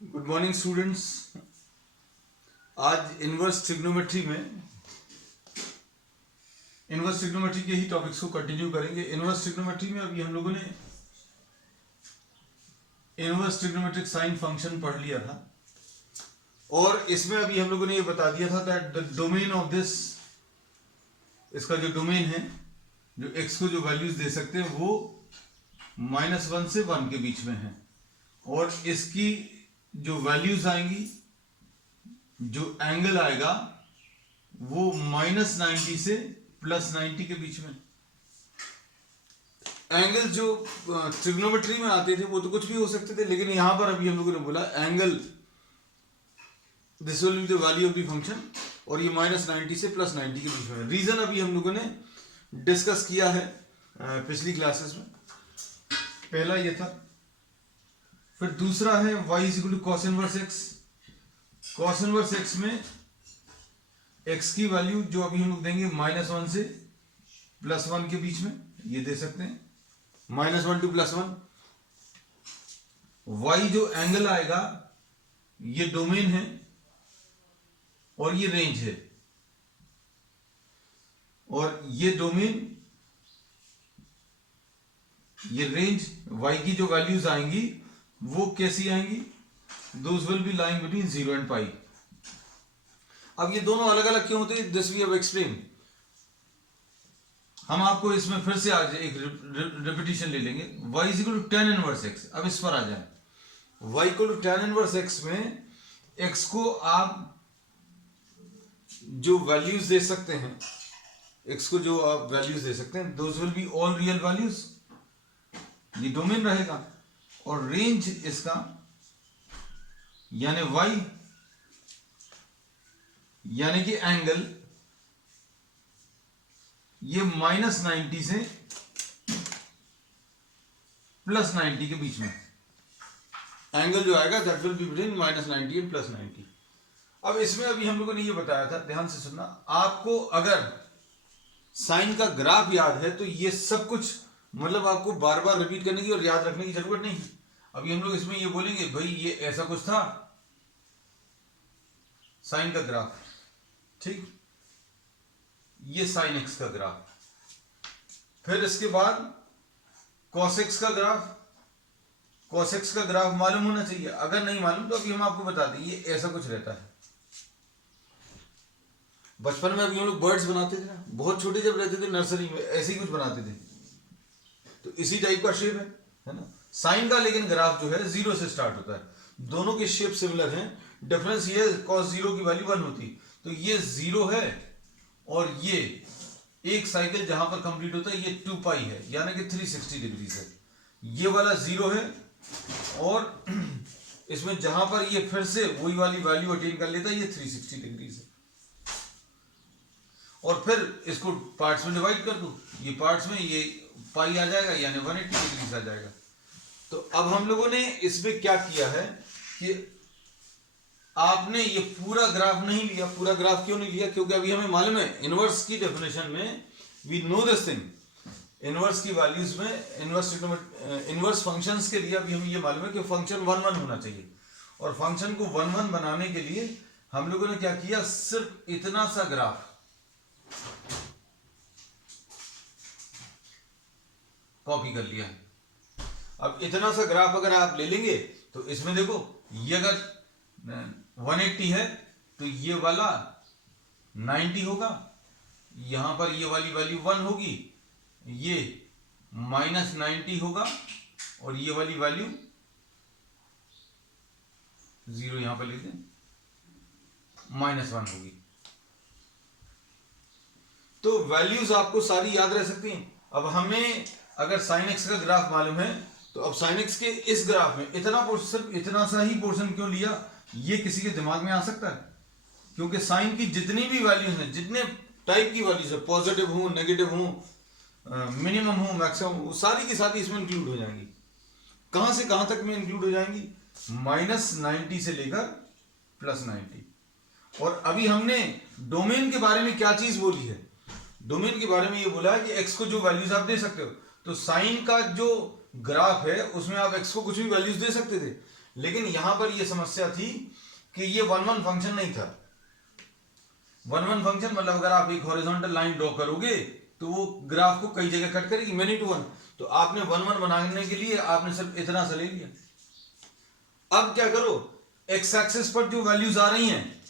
Good morning students. आज inverse trigonometry के ही topics को कंटिन्यू करेंगे। इनवर्स ट्रिग्नोमेट्री में अभी हम लोगों ने इनवर्स ट्रिग्नोमेट्रिक साइन फंक्शन पढ़ लिया था और इसमें अभी हम लोगों ने ये बता दिया था that the domain of this, इसका जो डोमेन है, जो x को जो वैल्यूज दे सकते हैं वो -1 से 1 के बीच में है और इसकी जो वैल्यूज आएंगी, जो एंगल आएगा वो -90 से +90 के बीच में। एंगल जो ट्रिग्नोमेट्री में आते थे वो तो कुछ भी हो सकते थे, लेकिन यहां पर अभी हम लोगों ने बोला angle this will be the value of the function और ये -90 से +90 के बीच में। रीजन अभी हम लोगों ने डिस्कस किया है पिछली क्लासेस में। पहला ये था, फिर दूसरा है y = cos inverse x। cos inverse x में x की वैल्यू जो अभी हम लोग देंगे -1 से +1 के बीच में, ये दे सकते हैं -1 to +1। y जो एंगल आएगा ये डोमेन है और ये रेंज है, और ये डोमेन, ये रेंज, y की जो वैल्यूज आएंगी वो कैसी आएंगी, those will be lying between 0 and पाई। अब ये दोनों अलग अलग क्यों होते हैं, दिस वी हैव एक्सप्लेन। हम आपको इसमें फिर से आज एक रिपीटिशन ले लेंगे। y = tan inverse x। अब इस पर आ जाए, y = tan इनवर्स x में x को आप जो वैल्यूज दे सकते हैं, x को जो आप वैल्यूज दे सकते हैं, those will be all real values, ये डोमेन रहेगा। और रेंज इसका यानी y यानी कि एंगल, ये -90 से +90 के बीच में एंगल जो आएगा that will be between -90 and +90। अब इसमें अभी हम लोगों ने ये बताया था, ध्यान से सुनना, आपको अगर साइन का ग्राफ याद है तो ये सब कुछ मतलब आपको बार बार रिपीट करने की और याद रखने की जरूरत नहीं। अभी हम लोग इसमें ये बोलेंगे भाई ये ऐसा कुछ था साइन का ग्राफ, ठीक, ये साइन x का ग्राफ, फिर इसके बाद cos x का ग्राफ। cos x का ग्राफ मालूम होना चाहिए, अगर नहीं मालूम तो अभी हम आपको बता दें, ये ऐसा कुछ रहता है। बचपन में अभी हम लोग बर्ड्स बनाते थे ना, बहुत छोटे जब रहते थे नर्सरी में, ऐसे ही कुछ बनाते थे, तो इसी टाइप का शेप है ना। साइन का लेकिन ग्राफ जो है 0 से स्टार्ट होता है। दोनों के शेप सिमिलर हैं, डिफरेंस ये है cos 0 की वैल्यू 1 होती, तो ये 0 है और ये एक साइकिल जहां पर कंप्लीट होता है ये 2 पाई है, यानी कि 360 डिग्री है। ये वाला 0 है और इसमें जहां पर ये फिर से वही वाली वैल्यू अटेन कर लेता है, ये 360 डिग्री है। और फिर इसको पार्ट्स में डिवाइड कर दो, ये पार्ट्स में ये पाई आ जाएगा यानी 180 डिग्री आ जाएगा। तो अब हम लोगों ने इसमें क्या किया है कि आपने ये पूरा ग्राफ नहीं लिया। पूरा ग्राफ क्यों नहीं लिया, क्योंकि अभी हमें मालूम है इनवर्स की डेफिनेशन में, we know this thing, inverse की वैल्यूज में, इनवर्स फंक्शंस के लिए अभी हमें ये मालूम है कि फंक्शन 1 1 होना चाहिए। और फंक्शन को 1 1 बनाने के लिए हम लोगों ने क्या किया, सिर्फ इतना सा ग्राफ कॉपी कर लिया। अब इतना सा ग्राफ अगर आप ले लेंगे तो इसमें देखो, ये अगर 180 है तो ये वाला 90 होगा, यहां पर ये वाली वैल्यू 1 होगी, ये -90 होगा और ये वाली वैल्यू 0 यहां पर लेते हैं, -1 होगी। तो वैल्यूज आपको सारी याद रह सकती हैं। अब हमें अगर sin x का ग्राफ मालूम है तो अब sin x के इस ग्राफ में इतना पोर्शन, इतना सा ही पोर्शन क्यों लिया, ये किसी के दिमाग में आ सकता है, क्योंकि साइन की जितनी भी वैल्यूज हैं, जितने टाइप की वैल्यूज है, पॉजिटिव हो, नेगेटिव हो, मिनिमम हो, मैक्सिमम हो, सारी की सारी इसमें इंक्लूड हो जाएंगी। कहां से कहां तक में इंक्लूड हो जाएंगी, -90 से लेकर +90। और अभी हमने डोमेन के बारे में क्या चीज बोली है, डोमेन के बारे में ये बोला है कि x को जो वैल्यूज आप दे सकते हो, तो साइन का जो ग्राफ है उसमें आप x को कुछ भी वैल्यूज दे सकते थे, लेकिन यहां पर ये समस्या थी कि ये 1-1 फंक्शन नहीं था। 1-1 फंक्शन मतलब अगर आप एक हॉरिजॉन्टल लाइन ड्रॉ करोगे तो वो ग्राफ को कई जगह कट करेगी, मेनी टू वन। तो आपने 1-1 बनाने के लिए आपने सिर्फ इतना सा ले लिया। अब क्या करो, एक्स एक्सिस पर जो वैल्यूज आ रही हैं,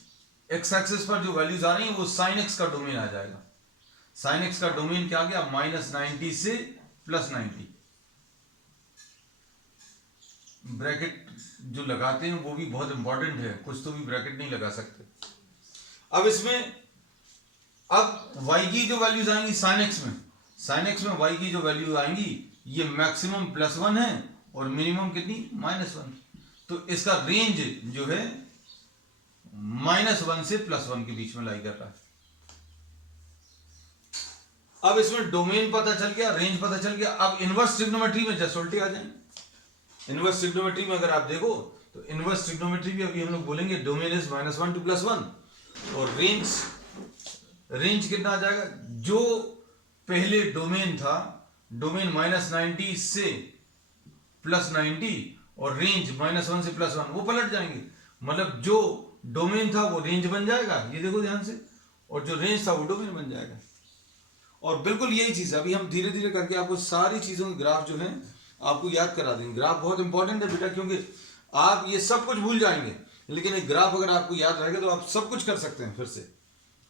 एक्स एक्सिस पर जो वैल्यूज आ रही हैं वो साइन एक्स का डोमेन आ जाएगा। साइन एक्स का डोमेन क्या आ गया, -90 से +90। ब्रैकेट जो लगाते हैं वो भी बहुत इंपॉर्टेंट है, कुछ तो भी ब्रैकेट नहीं लगा सकते। अब इसमें अब y की जो वैल्यूज आएंगी साइन एक्स में, साइन एक्स में y की जो वैल्यू आएंगी ये मैक्सिमम +1 है और मिनिमम कितनी, -1। तो इसका रेंज जो है -1 से +1 के बीच में लाई कर रहा है। अब इसमें डोमेन पता चल गया, रेंज पता चल गया। अब इनवर्स ट्रिग्नोमेट्री में जस्ट उल्टे आ जाएंगे। इनवर्स ट्रिग्नोमेट्री में अगर आप देखो तो इनवर्स ट्रिग्नोमेट्री भी अभी हम लोग बोलेंगे डोमेन इज -1 to +1 और रेंज कितना आ जाएगा, जो पहले डोमेन था, डोमेन -90 से +90 और रेंज -1 से +1, वो पलट जाएंगे। मतलब जो डोमेन था वो रेंज बन जाएगा, ये देखो ध्यान से, और जो रेंज था वो डोमेन बन जाएगा। और बिल्कुल यही चीज अभी हम धीरे धीरे करके आपको सारी चीजों के ग्राफ जो है आपको याद करा देंगे। ग्राफ बहुत इंपॉर्टेंट है बेटा, क्योंकि आप ये सब कुछ भूल जाएंगे, लेकिन एक ग्राफ अगर आपको याद रहेगा तो आप सब कुछ कर सकते हैं फिर से,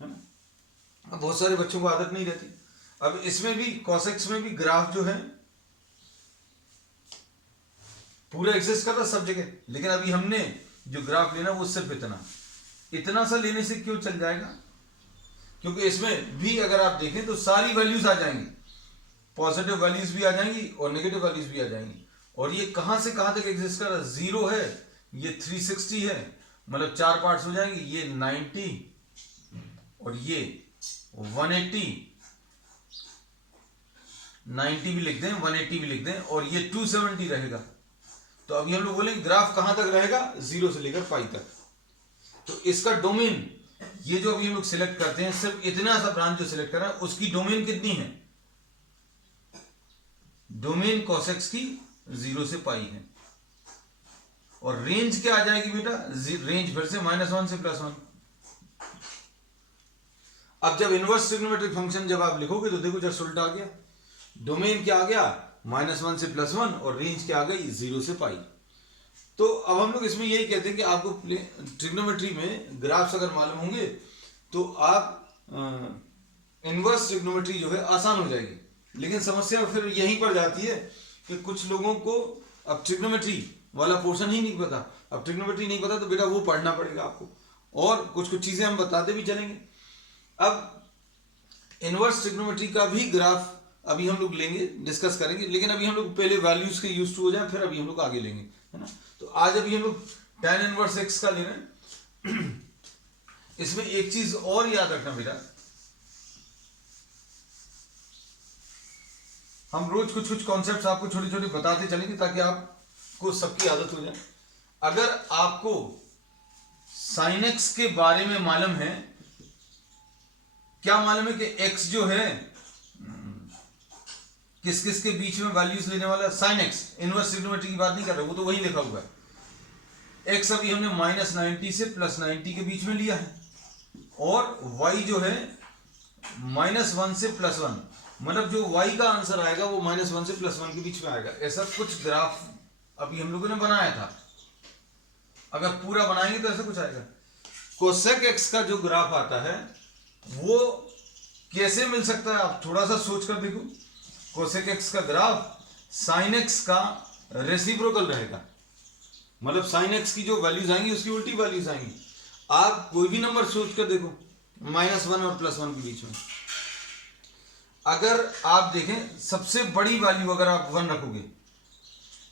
है ना। अब बहुत सारे बच्चों को आदत नहीं रहती। अब इसमें भी कॉसेक्स में भी ग्राफ जो है पूरा एग्जिस्ट कर रहा सब जगह, लेकिन अभी हमने जो ग्राफ लेना वो सिर्फ इतना सा लेने से क्यों चल जाएगा, क्योंकि इसमें भी अगर आप देखें तो सारी वैल्यूज आ जाएंगी, पॉजिटिव वैल्यूज भी आ जाएंगी और नेगेटिव वैल्यूज भी आ जाएंगी। और ये कहां से कहां तक एग्जिस्ट कर रहा है, 0 है, ये 360 है, मतलब 4 पार्ट्स हो जाएंगे, ये 90 और ये 180, 90 भी लिख दें, 180 भी लिख दें, और ये 270 रहेगा। तो अभी हम लोग बोलेंगे ग्राफ कहां तक रहेगा, 0 से लेकर पाई तक। तो इसका डोमेन, ये जो अभी हम लोग सिलेक्ट करते हैं, सिर्फ इतना सा ब्रांच जो सिलेक्ट कर रहा है उसकी डोमेन कितनी है, डोमेन कॉसेक्स की 0 से पाई है। और रेंज क्या आ जाएगी बेटा, रेंज फिर से -1 से +1। अब जब इनवर्स ट्रिग्नोमेट्रिक फंक्शन जब आप लिखोगे तो देखो जस्ट उल्टा आ गया, डोमेन क्या आ गया -1 से +1 और रेंज क्या आ गई 0 से पाई। तो अब हम लोग इसमें यही कहते हैं कि आपको ट्रिग्नोमेट्री में ग्राफ्स अगर मालूम होंगे तो आप इनवर्स ट्रिग्नोमेट्री जो है आसान हो जाएगी। लेकिन समस्या फिर यहीं पर जाती है कि कुछ लोगों को अब ट्रिग्नोमेट्री वाला पोर्शन ही नहीं पता। अब ट्रिग्नोमेट्री नहीं पता तो बेटा वो पढ़ना पड़ेगा आपको, और कुछ कुछ चीजें हम बताते भी चलेंगे। अब इनवर्स ट्रिग्नोमेट्री का भी ग्राफ अभी हम लोग लेंगे, डिस्कस करेंगे, लेकिन अभी हम लोग पहले वैल्यूज के यूज टू हो जाए, फिर अभी हम लोग आगे लेंगे, है ना। तो आज अभी हम लोग tan इनवर्स x का ले रहे हैं। इसमें एक चीज और याद रखना बेटा, हम रोज कुछ कुछ कॉन्सेप्ट्स आपको छोटे छोटे बताते चलेंगे ताकि आपको सबकी आदत हो जाए। अगर आपको sin x के बारे में मालूम है, क्या मालूम है कि x जो है किस किस के बीच में वैल्यूज लेने वाला, sin x, इनवर्स ट्रिग्नोमेट्री की बात नहीं कर रहे, वो तो वही लिखा हुआ है। x अभी हमने -90 से +90 के बीच में लिया है, और y जो है -1 से +1, मतलब जो y का आंसर आएगा वो -1 से +1 के बीच में आएगा। ऐसा कुछ ग्राफ अभी हम लोगों ने बनाया था, अगर पूरा बनाएंगे तो ऐसा कुछ आएगा। कोसेक x का जो ग्राफ आता है वो कैसे मिल सकता है, आप थोड़ा सा सोच कर देखो। कोसेक x का ग्राफ साइन x का रेसिप्रोकल रहेगा, मतलब साइन x की जो वैल्यूज आएंगी उसकी उल्टी वैल्यूज आएंगी। आप कोई भी नंबर सोच कर देखो -1 और +1 के बीच में, अगर आप देखें सबसे बड़ी वैल्यू अगर आप 1 रखोगे,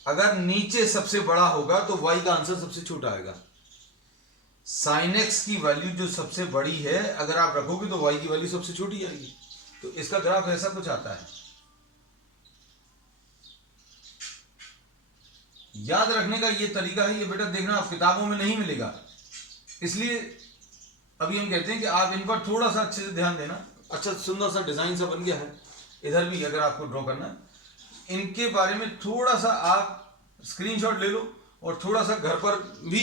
अगर नीचे सबसे बड़ा होगा तो y का आंसर सबसे छोटा आएगा। साइन x की वैल्यू जो सबसे बड़ी है अगर आप रखोगे तो y की वैल्यू सबसे छोटी आएगी। तो इसका ग्राफ ऐसा कुछ आता है। याद रखने का ये तरीका है, ये बेटा देखना आप किताबों में नहीं मिलेगा, इसलिए अभी हम कहते हैं कि आप इन पर थोड़ा सा अच्छे से ध्यान देना। अच्छा सुंदर सा डिजाइन सा बन गया है, इधर भी अगर आपको ड्रॉ करना है, इनके बारे में थोड़ा सा आप स्क्रीनशॉट ले लो और थोड़ा सा घर पर भी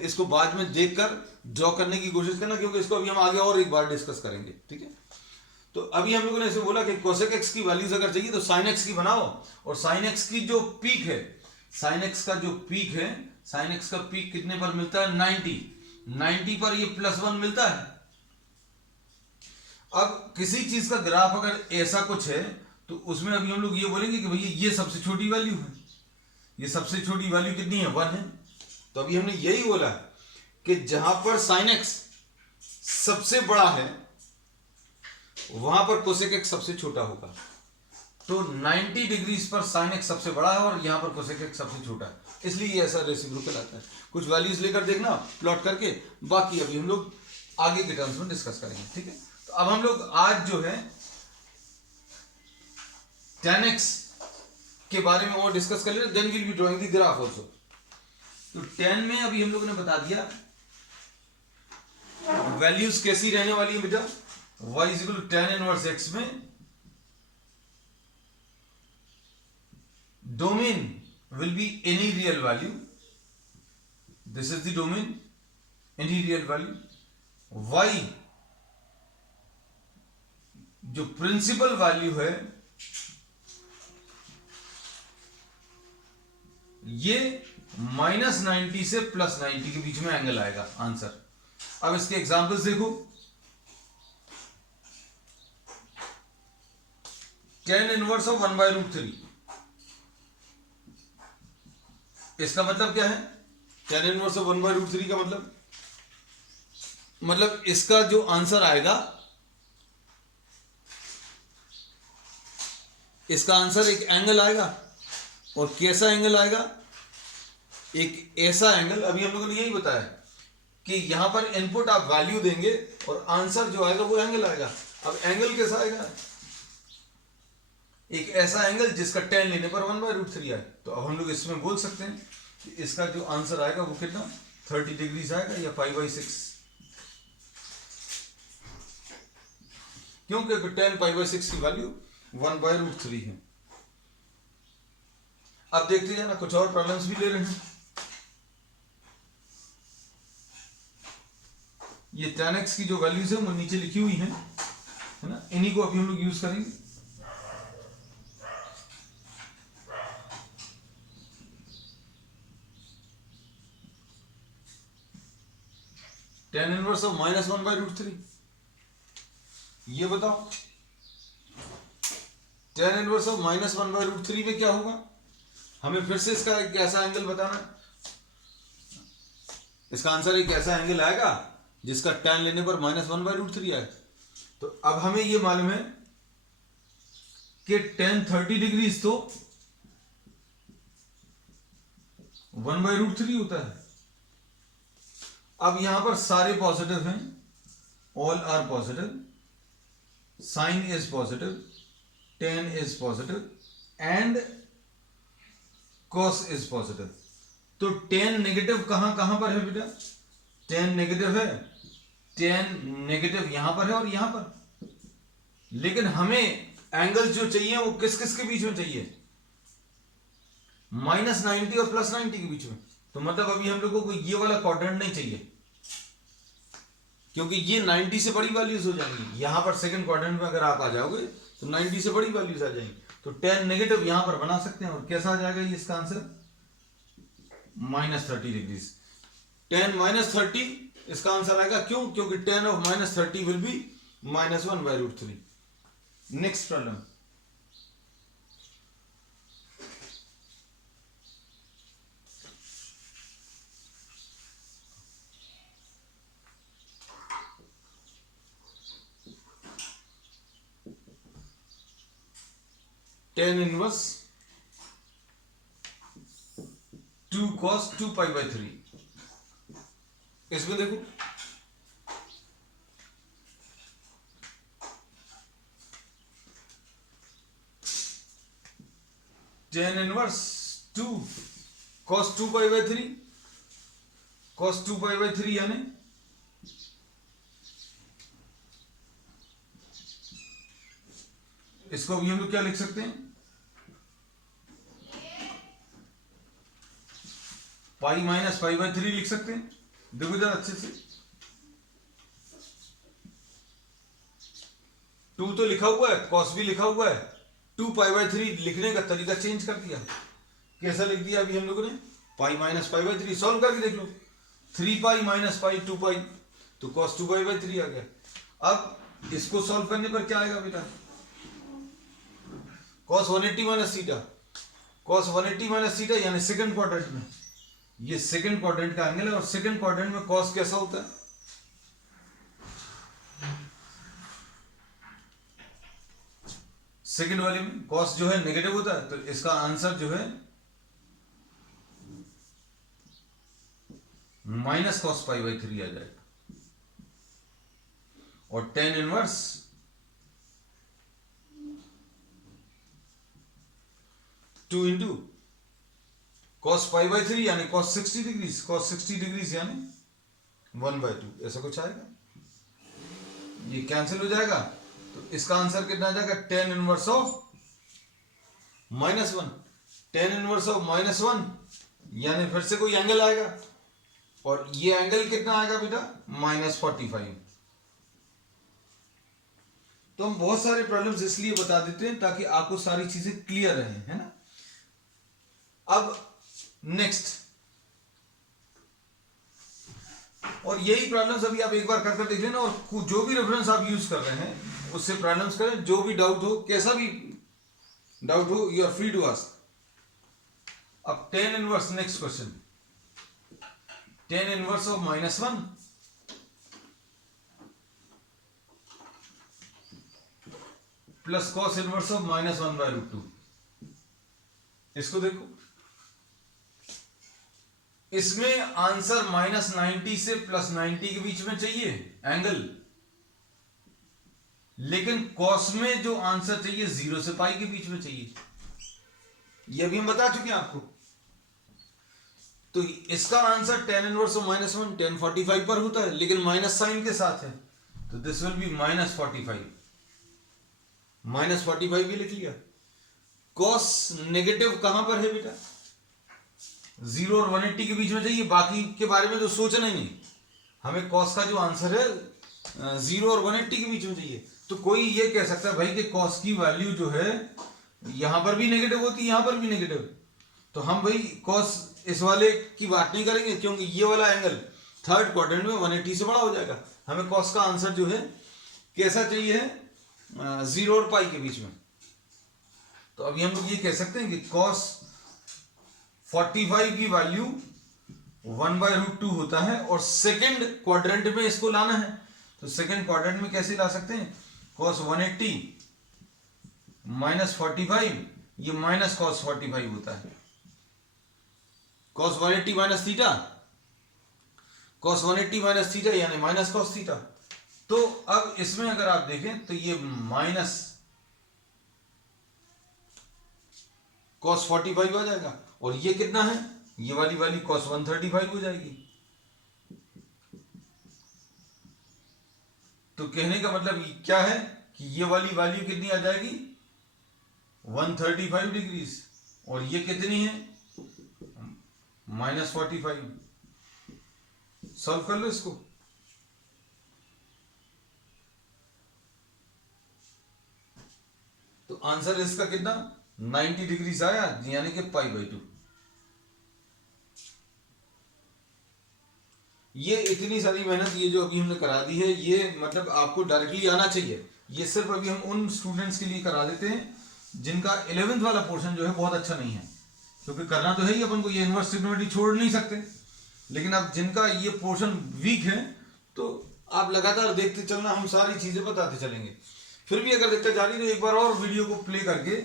इसको बाद में देखकर ड्रॉ करने की कोशिश करना, क्योंकि इसको अभी हम आगे और एक बार डिस्कस करेंगे, ठीक है। तो अभी हम लोगों ने ऐसे बोला कि कोसेक एक्स की वैल्यूज अगर चाहिए तो साइन एक्स की बनाओ, और साइन एक्स की जो पीक है, साइन एक्स का जो पीक है, साइन एक्स का पीक कितने पर मिलता है, 90 पर ये +1 मिलता है। अब किसी चीज का ग्राफ अगर ऐसा कुछ है तो उसमें अभी हम लोग ये बोलेंगे कि भैया ये सबसे छोटी वैल्यू है, ये सबसे छोटी वैल्यू कितनी है, 1 है। तो अभी हमने यही बोला कि जहां पर साइन एक्स सबसे बड़ा है वहां पर कोसेक एक्स सबसे छोटा होगा। तो 90 डिग्रीज पर साइन एक्स सबसे बड़ा है और यहां पर कोसेक एक्स सबसे छोटा है, इसलिए ये ऐसा रेसिप्रोकल आता है। कुछ वैल्यूज लेकर देखना प्लॉट करके, बाकी अभी हम लोग आगे के टर्म्स में डिस्कस करेंगे, ठीक है। तो अब हम लोग आज जो है tan x के बारे में और डिस्कस कर लेते, then will be drawing the graph also. तो tan में अभी हम लोगों ने बता दिया वैल्यूज कैसी रहने वाली है बेटा, y = tan इनवर्स x में domain will be any real value, this is the domain, any real value. y जो प्रिंसिपल वैल्यू है ये -90 से +90 के बीच में एंगल आएगा आंसर। अब इसके एग्जांपल्स देखो, tan इनवर्स ऑफ 1/√3, इसका मतलब क्या है, tan इनवर्स ऑफ 1/√3 का मतलब इसका जो आंसर आएगा, इसका आंसर एक एंगल आएगा, और कैसा एंगल आएगा, एक ऐसा एंगल, अभी हम लोगों ने यही बताया कि यहां पर इनपुट आप वैल्यू देंगे और आंसर जो आएगा वो एंगल आएगा। अब एंगल कैसा आएगा, एक ऐसा एंगल जिसका tan लेने पर 1/√3 आए। तो अब हम लोग इसमें बोल सकते हैं कि इसका जो आंसर आएगा वो कितना, 30 डिग्रीज आएगा या 5/6, क्योंकि tan π/6 की वैल्यू 1/√3 है। अब देखते जाना, कुछ और प्रॉब्लम्स भी ले रहे हैं। ये tan x की जो वैल्यूज है वो नीचे लिखी हुई है ना, इन्हीं को अभी हम लोग यूज करेंगे। tan इनवर्स ऑफ -1/√3, ये बताओ tan इनवर्स ऑफ -1/√3 में क्या होगा, हमें फिर से इसका एक ऐसा एंगल बताना है। इसका आंसर एक ऐसा एंगल आएगा जिसका tan लेने पर -1/√3 आए। तो अब हमें ये मालूम है कि tan 30 डिग्रीज तो 1/√3 होता है। अब यहां पर सारे पॉजिटिव हैं, all are positive, sine is positive, tan is positive and cos is positive. तो tan नेगेटिव कहां कहां पर है बेटा, tan नेगेटिव है, tan नेगेटिव यहां पर है और यहां पर, लेकिन हमें एंगल जो चाहिए वो किस किस के बीच में चाहिए, -90 और +90 के बीच में। तो मतलब अभी हम लोगों को ये वाला क्वाड्रेंट नहीं चाहिए, क्योंकि ये 90 से बड़ी वैल्यूज हो जाएंगी। यहां पर सेकंड क्वाड्रेंट में अगर आप आ जाओगे तो 90 से बड़ी वैल्यूज आ जाएंगी। तो tan नेगेटिव यहां पर बना सकते हैं, और कैसा आ जाएगा ये इसका आंसर, -30 डिग्रीज। tan -30 इसका आंसर आएगा, क्यों, क्योंकि tan of -30 will be -1/√3। Next problem, tan inverse 2 cos 2π/3, इसमें देखो tan इनवर्स 2 cos 2π/3, cos 2π/3 यानी इसको भी हम लोग क्या लिख सकते हैं, पाई माइनस पाई बाई 3 लिख सकते हैं। देखो इधर अच्छे से, 2 तो लिखा हुआ है, कॉस भी लिखा हुआ है, 2 पाई बाई 3 लिखने का तरीका चेंज कर दिया। कैसा लिख दिया अभी हम लोगों ने, pi minus pi by 3। Solve करके देख लो, 3 पाई माइनस पाई 2 पाई, तो कॉस 2 पाई बाई 3 आ गया। अब इसको सॉल्व करने पर क्या आएगा बेटा, cos 180 minus theta, cos 180 minus theta यानी सेकंड क्वाड्रेंट में, ये सेकंड क्वाड्रेंट का एंगल है, और सेकंड क्वाड्रेंट में कॉस कैसा होता है, सेकंड वाले में कॉस जो है नेगेटिव होता है, तो इसका आंसर जो है माइनस कॉस पाई बाई 3 आ जाएगा। और tan inverse two into cos pi by 3 यानी कॉस 60 डिग्री, कॉस 60 डिग्री यानी 1/2, ऐसा कुछ आएगा। ये कैंसिल हो जाएगा, तो इसका आंसर कितना आ जाएगा, ten inverse of -1, ten inverse of -1 यानी फिर से कोई एंगल आएगा, और ये एंगल कितना आएगा बेटा, -45। तो हम बहुत सारे प्रॉब्लम्स इसलिए बता देते हैं ताकि आपको सारी चीजें क्लियर रहें, है ना। अब नेक्स्ट, और यही प्रॉब्लम्स अभी आप एक बार करके देख लेना, और जो भी रेफरेंस आप यूज कर रहे हैं उससे प्रॉब्लम्स करें, जो भी डाउट हो, कैसा भी डाउट हो, you are free to ask. अब tan inverse, next question, tan inverse of -1 plus cos inverse of -1/√2। इसको देखो, इसमें आंसर -90 से +90 के बीच में चाहिए एंगल, लेकिन कॉस में जो आंसर चाहिए 0 से पाई के बीच में चाहिए, ये भी हम बता चुके हैं आपको। तो इसका answer ten inverse of -1 tan 45 पर होता है, लेकिन माइनस साइन के साथ है, तो दिस विल बी -45, -45 भी लिख लिया। कॉस नेगेटिव कहां पर है बेटा, 0 और 180 के बीच में चाहिए, बाकी के बारे में तो सोचना ही नहीं, हमें कॉस का जो आंसर है 0 और 180 के बीच में चाहिए। तो कोई ये कह सकता है भाई कि कॉस की वैल्यू जो है यहां पर भी नेगेटिव होती है, यहां पर भी नेगेटिव, तो हम भाई कॉस इस वाले की बात नहीं करेंगे, क्योंकि ये वाला एंगल थर्ड क्वाड्रेंट में 180 से बड़ा हो जाएगा। हमें कॉस का आंसर जो है कैसा चाहिए है, 0 और पाई के बीच में। तो अभी हम लोग ये कह सकते हैं कि कॉस 45 की वैल्यू 1/√2 होता है, और सेकंड क्वाड्रेंट में इसको लाना है, तो सेकंड क्वाड्रेंट में कैसे ला सकते हैं, कॉस 180 -45, ये माइनस कॉस 45 होता है, cos 180 minus theta, cos 180 minus theta यानी माइनस कॉस थीटा। तो अब इसमें अगर आप देखें तो ये माइनस कॉस 45 आ जाएगा, और ये कितना है, ये वाली कॉस 135 हो जाएगी। तो कहने का मतलब क्या है कि ये वाली वैल्यू कितनी आ जाएगी, 135 डिग्री, और ये कितनी है, -45। सॉल्व कर लो इसको, तो आंसर इसका कितना 90 डिग्री आया, यानी कि π/2। ये इतनी सारी मेहनत ये जो अभी हमने करा दी है, ये मतलब आपको डायरेक्टली आना चाहिए। ये सिर्फ अभी हम उन स्टूडेंट्स के लिए करा देते हैं जिनका 11th वाला पोर्शन जो है बहुत अच्छा नहीं है, क्योंकि करना तो है ही अपन को, ये इनवर्स ट्रिग्नोमेट्री छोड़ नहीं सकते, लेकिन अब जिनका ये पोर्शन वीक है तो आप लगातार देखते चलना, हम सारी चीजें बताते चलेंगे। फिर भी अगर दिक्कत जा रही तो एक बार और वीडियो को प्ले करके,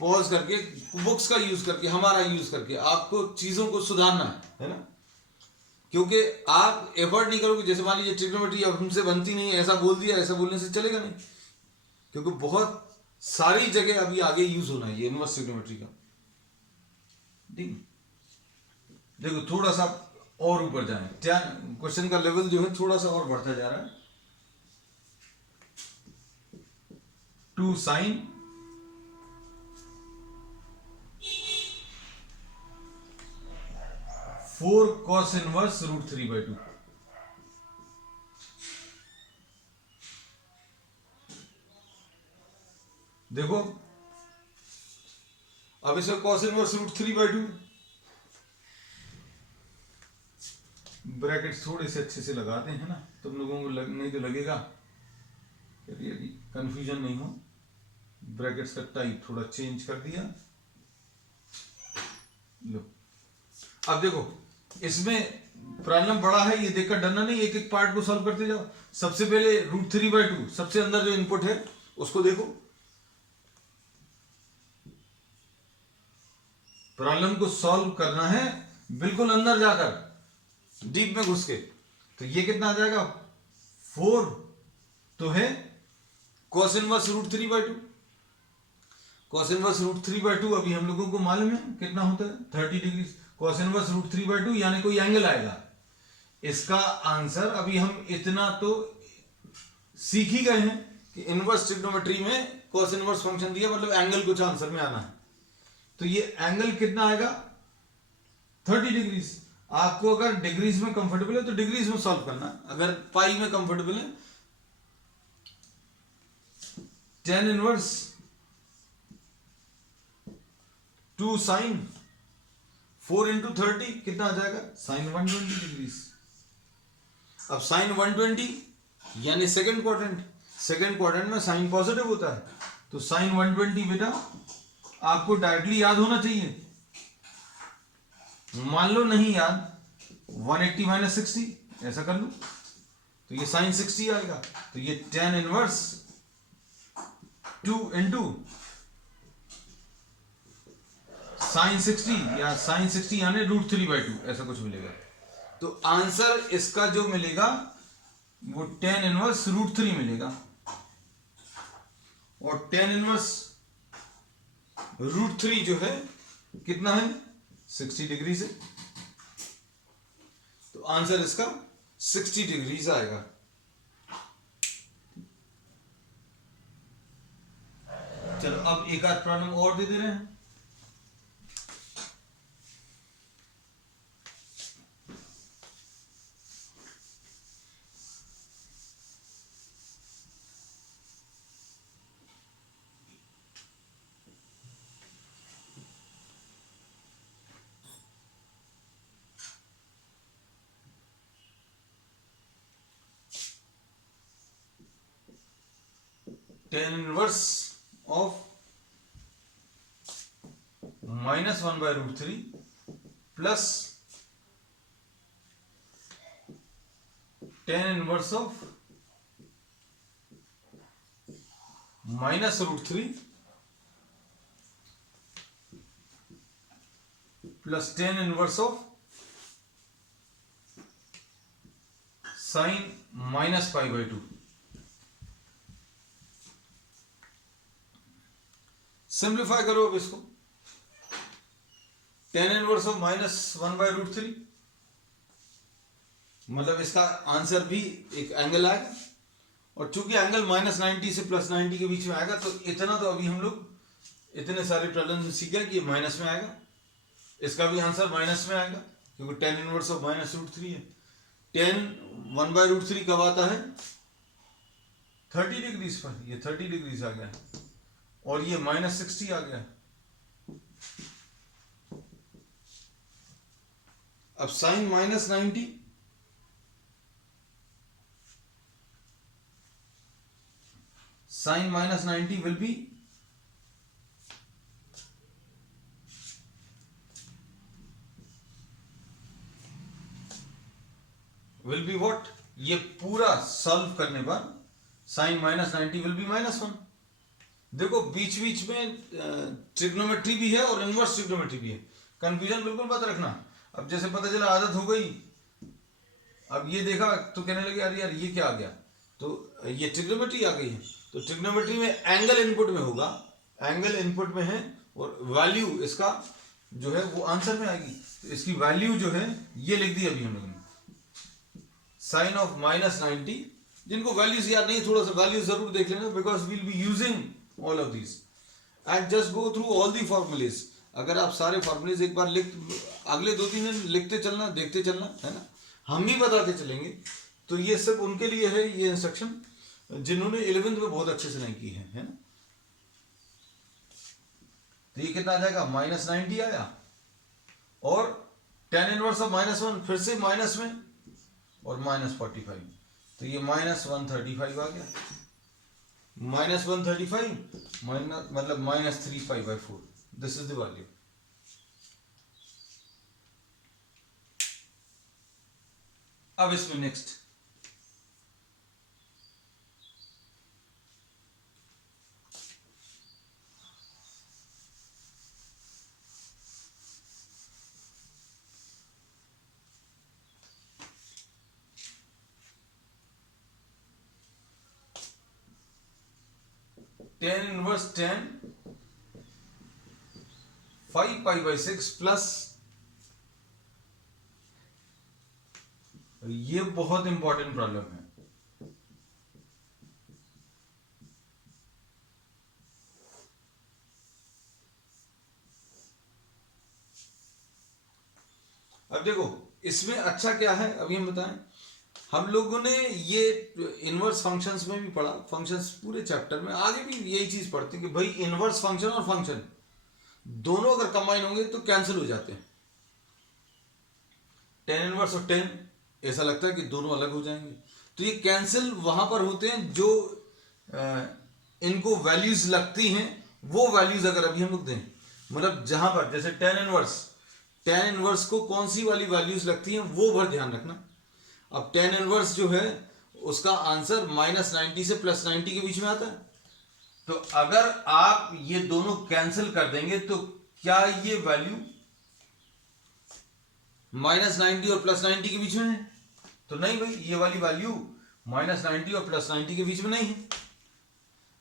पॉज करके, बुक्स का यूज करके, हमारा यूज करके आपको चीजों को सुधारना है ना, क्योंकि आप एफर्ट नहीं करोगे, जैसे मान लीजिए ट्रिग्नोमेट्री अब हमसे बनती नहीं, ऐसा बोल दिया, ऐसा बोलने से चलेगा नहीं, क्योंकि बहुत सारी जगह अभी आगे यूज होना है ये इनवर्स ट्रिग्नोमेट्री का। ठीक, देखो थोड़ा सा और ऊपर जाए, क्वेश्चन का लेवल जो है थोड़ा सा और बढ़ता जा रहा है। 2 sin 4 cos इनवर्स रूट 3/2। देखो अब इसमें cos इनवर्स रूट 3/2, ब्रैकेट थोड़े से अच्छे से लगाते हैं ना, तुम लोगों को नहीं तो लगेगा, कंफ्यूजन नहीं हो। ब्रैकेट्स का टाइप थोड़ा चेंज कर दिया। लो अब देखो इसमें प्रॉब्लम बड़ा है, ये देखकर डरना नहीं, एक एक पार्ट को सॉल्व करते जाओ। सबसे पहले रूट 3/2 सबसे अंदर जो इनपुट है उसको देखो, प्रॉब्लम को सॉल्व करना है बिल्कुल अंदर जाकर, डीप में घुस के। तो ये कितना आ जाएगा 4 तो है cos inverse root 3/2। cos inverse root 3/2 अभी हम लोगों को मालूम है कितना होता है 30 डिग्री। cos इनवर्स रूट 3/2 यानी कोई एंगल आएगा। इसका आंसर अभी हम इतना तो सीख ही गए हैं कि इनवर्स ट्रिग्नोमेट्री में cos इनवर्स फंक्शन दिया मतलब एंगल कुछ आंसर में आना है। तो ये एंगल कितना आएगा 30 डिग्री। आपको अगर डिग्रीज में कंफर्टेबल है तो डिग्रीज में सॉल्व करना, अगर पाई में कंफर्टेबल है tan इनवर्स 2 sin 4 इंटू 30 कितना आ जाएगा sin 120 डिग्री। अब sin 120 यानी सेकंड क्वाड्रेंट में साइन पॉजिटिव होता है, तो sin 120 बेटा आपको डायरेक्टली याद होना चाहिए। मान लो नहीं याद 180 माइनस 60 ऐसा कर लो तो ये sin 60 आएगा। तो ये tan इनवर्स 2 इंटू sin 60 या sin 60 यानी रूट 3/2 ऐसा कुछ मिलेगा। तो आंसर इसका जो मिलेगा वो tan इनवर्स रूट 3 मिलेगा, और tan इनवर्स रूट 3 जो है कितना है 60 डिग्री से, तो आंसर इसका 60 डिग्रीज आएगा। चलो अब एक आध प्रॉब्लम और दे रहे हैं। tan inverse of -1/√3 plus tan inverse of -√3 plus tan inverse of sin -π/2। Simplify करो अब इसको, tan इनवर्स ऑफ -1/√3 मतलब इसका आंसर भी एक एंगल आएगा, और चूंकि एंगल -90 से +90 के बीच में आएगा तो इतना तो अभी हम लोग इतने सारे प्रॉब्लम में सीख गए कि ये माइनस में आएगा, इसका भी आंसर माइनस में आएगा क्योंकि tan इनवर्स ऑफ -√3 है। tan 1/√3 कब आता है 30 डिग्री पर, ये 30 डिग्री आ गया और ये -60 आ गया। अब sin -90 sin -90 will be what? ये पूरा सॉल्व करने पर sin -90 will be -1। देखो बीच बीच में ट्रिग्नोमेट्री भी है और इनवर्स ट्रिग्नोमेट्री भी है, कंफ्यूजन बिल्कुल मत रखना। अब जैसे पता चला आदत हो गई, अब ये देखा तो कहने लगे अरे यार ये क्या आ गया, तो ये ट्रिग्नोमेट्री आ गई है। तो ट्रिग्नोमेट्री में एंगल इनपुट में होगा, एंगल इनपुट में है और वैल्यू इसका जो है वो आंसर में आएगी। तो इसकी वैल्यू जो है ये लिख दी अभी हम लोगों ने, साइन ऑफ -90। जिनको वैल्यूज याद नहीं थोड़ा सा वैल्यू जरूर देख लेना, because we'll be using all of these and just go through all the formulas। अगर आप सारे फॉर्मूलेज एक बार लिख अगले 2-3 दिन लिखते चलना, देखते चलना, है ना, हम भी बताते चलेंगे। तो ये सब उनके लिए है ये इंस्ट्रक्शन जिन्होंने 11th में बहुत अच्छे से नहीं की है ना। तो ये कितना आ जाएगा, -90 आया, और tan इनवर्स ऑफ -1 फिर से माइनस में, और -45, तो ये -135 आ गया। -135 मतलब -3π/4, दिस इज द वैल्यू। अब इसमें next tan inverse tan 5π/6 plus, ये बहुत इंपॉर्टेंट प्रॉब्लम है। अब देखो इसमें अच्छा क्या है, अभी हम बताएं। हम लोगों ने ये इनवर्स फंक्शंस में भी पढ़ा, फंक्शंस पूरे चैप्टर में, आगे भी यही चीज पढ़ते हैं कि भाई इनवर्स फंक्शन और फंक्शन दोनों अगर कंबाइन होंगे तो कैंसिल हो जाते हैं। tan इनवर्स और tan ऐसा लगता है कि दोनों अलग हो जाएंगे, तो ये कैंसिल वहां पर होते हैं जो इनको वैल्यूज लगती हैं, वो वैल्यूज अगर अभी हम लोग दें, मतलब जहां पर जैसे tan इनवर्स को कौन सी वाली वैल्यूज लगती हैं वो भर ध्यान रखना। अब tan इनवर्स जो है उसका आंसर -90 से +90 के बीच में आता है, तो अगर आप ये दोनों कैंसिल कर देंगे तो क्या ये वैल्यू -90 और +90 के बीच में है? तो नहीं भाई, ये वाली वैल्यू -90 और +90 के बीच में नहीं है।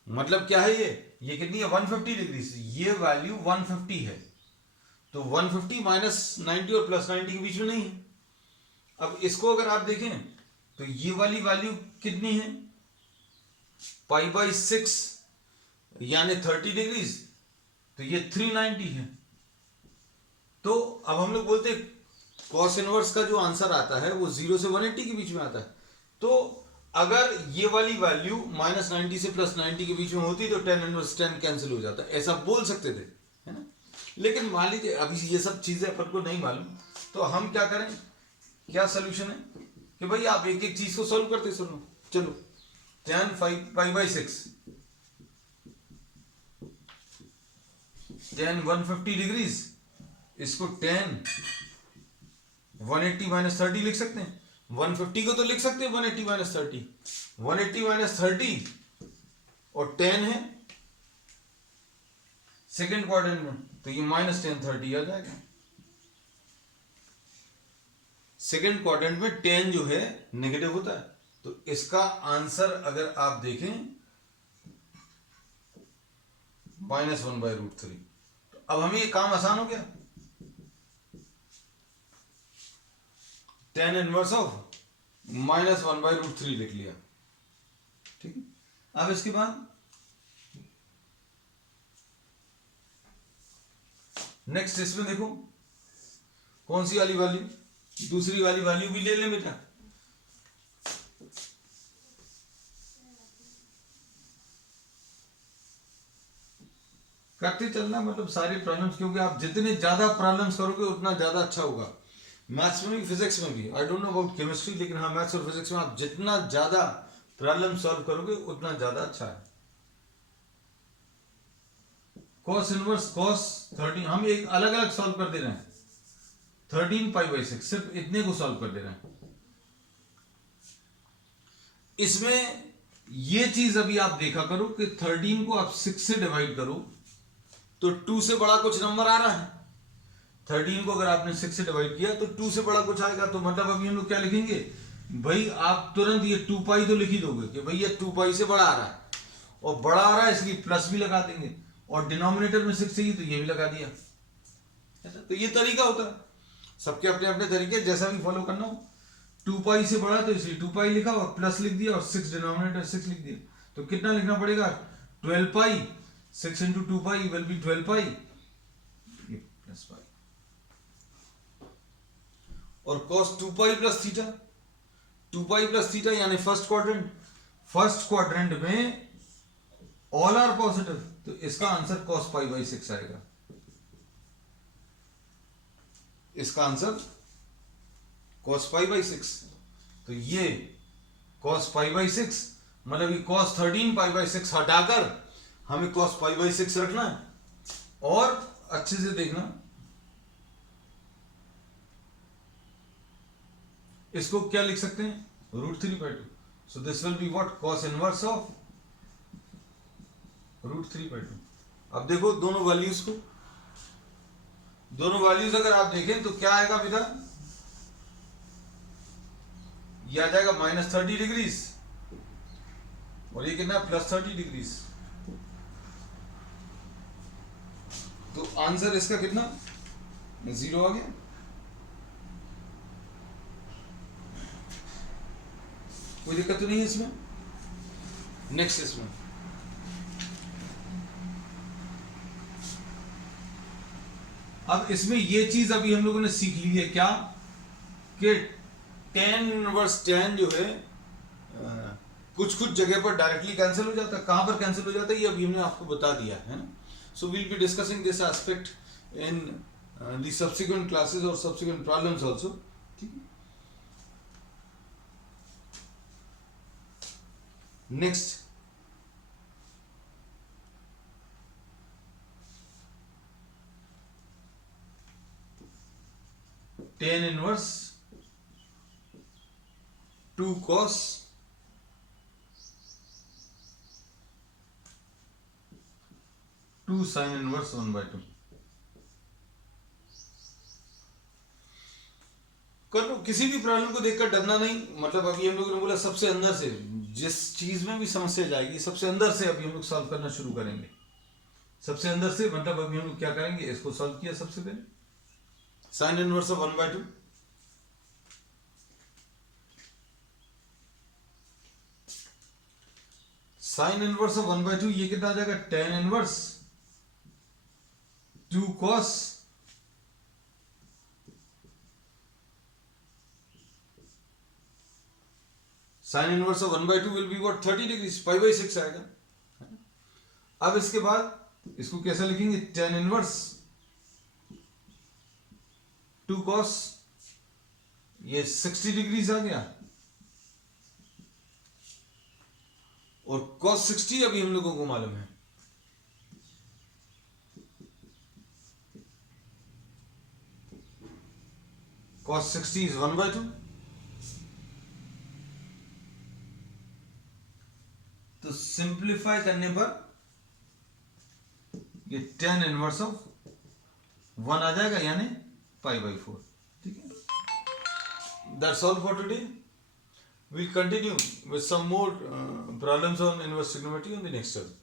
मतलब क्या है, ये कितनी है, 150 डिग्री से, ये वैल्यू 150 है, तो 150 -90 और +90 के बीच में नहीं है। अब इसको अगर आप देखें तो ये वाली वैल्यू कितनी है, π/6 यानी 30 डिग्रीज, तो ये 390 है। तो अब हम लोग बोलते हैं कॉस इनवर्स का जो आंसर आता है वो 0 से 180 के बीच में आता है। तो अगर ये वाली वैल्यू -90 से +90 के बीच में होती तो tan इनवर्स tan कैंसिल हो जाता, ऐसा बोल सकते थे, है ना। लेकिन मान लीजिए अभी ये सब चीजें अपन को नहीं मालूम, तो हम क्या करें, क्या सोल्यूशन है कि भाई आप एक एक चीज को सॉल्व करते सुनो। चलो tan 5π/6 tan 150 डिग्रीज, इसको tan 180 - 30 लिख सकते हैं। 150 को तो लिख सकते हैं 180 - 30, 180 - 30 और tan है सेकेंड क्वाड्रेंट में, तो ये -tan 30 आ जाएगा। सेकेंड क्वाड्रेंट में tan जो है नेगेटिव होता है, तो इसका आंसर अगर आप देखें -1/√3। तो अब हमें ये काम आसान हो गया, tan इनवर्स ऑफ -1/√3 लिख लिया, ठीक है। अब इसके बाद नेक्स्ट इसमें देखो कौन सी वाली वैल्यू, दूसरी वाली वैल्यू भी ले लें बेटा। करते चलना, मतलब सारे प्रॉब्लम्स, क्योंकि आप जितने ज्यादा प्रॉब्लम्स करोगे उतना ज्यादा अच्छा होगा। मैथ्स में भी फिजिक्स में भी, I don't know about chemistry, लेकिन हाँ मैथ्स और फिजिक्स में आप जितना ज्यादा प्रॉब्लम सॉल्व करोगे उतना ज्यादा अच्छा है। कॉस इनवर्स कॉस 13 हम एक अलग अलग सॉल्व कर दे रहे हैं, 13π/6 सिर्फ इतने को सॉल्व कर दे रहे हैं। इसमें ये चीज अभी आप देखा करो कि 13 को आप 6 से डिवाइड करो तो 2 से बड़ा कुछ नंबर आ रहा है। 13 को अगर आपने 6 से डिवाइड किया तो 2 से बड़ा कुछ आएगा, तो मतलब अभी हम लोग क्या लिखेंगे भाई, आप तुरंत ये 2π तो लिख ही दोगे कि भाई ये 2π से बड़ा आ रहा है, और बड़ा आ रहा है इसलिए प्लस भी लगा देंगे, और डिनोमिनेटर में 6 चाहिए तो ये भी लगा दिया। तो ये तरीका होता है, सबके अपने अपने तरीके, जैसा भी फॉलो करना हो। 2π से बड़ा तो इसलिए 2π लिखा और प्लस लिख दिया, और 6 डिनोमिनेटर 6 लिख दिया, तो कितना लिखना पड़ेगा 12π, 6 × 2π विल बी 12π प्लस π। और cos 2 pi plus theta, 2 pi plus theta यानी फर्स्ट क्वाड्रेंट में ऑल आर पॉजिटिव, तो इसका आंसर cos पाई बाई 6 आएगा। इसका आंसर cos पाई बाई 6, तो ये cos पाई बाई 6 मतलब ये cos 13 पाई बाई 6 हटाकर हमें cos पाई बाई 6 रखना है। और अच्छे से देखना, इसको क्या लिख सकते हैं, √3/2। So this will be what, cos inverse of √3/2। अब देखो दोनों वैल्यूज को, दोनों वैल्यूज अगर आप देखें तो क्या आएगा बेटा, ये आ जाएगा -30 डिग्रीज और ये कितना +30 डिग्रीज। तो आंसर इसका कितना 0 आ गया। कोई दिक्कत तो नहीं है इसमें। नेक्स्ट इसमें अब इसमें ये चीज अभी हम लोगों ने सीख ली है क्या, कि tan इनवर्स tan जो है कुछ कुछ जगह पर डायरेक्टली कैंसिल हो जाता है। कहां पर कैंसिल हो जाता है ये अभी हमने आपको बता दिया है ना। So we'll be discussing this aspect in the subsequent classes और सब्सिक्वेंट प्रॉब्लम्स आल्सो। ठीक है, next tan inverse 2 cos 2 sin inverse 1/2 कर लो। किसी भी प्रॉब्लम को देखकर डरना नहीं, मतलब अभी हम लोगों ने बोला सबसे अंदर से, जिस चीज में भी समस्या जाएगी सबसे अंदर से अभी हम लोग सॉल्व करना शुरू करेंगे। सबसे अंदर से मतलब अभी हम लोग क्या करेंगे, इसको सॉल्व किया सबसे पहले, sin inverse of 1/2, sin inverse of 1/2 ये कितना आ जाएगा, tan inverse 2 cos sin inverse of 1/2 will be what 30 degrees, π/6 आएगा। अब इसके बाद इसको कैसे लिखेंगे, tan इनवर्स 2 cos ये 60 डिग्रीज आ गया, और cos 60 अभी हम लोगों को मालूम है, cos 60 इज 1/2। तो सिंप्लीफाई करने पर ये tan इनवर्स ऑफ 1 आ जाएगा यानी π/4। ठीक है, that's all for today. We'll continue with some more problems on inverse trigonometry on the next chapter.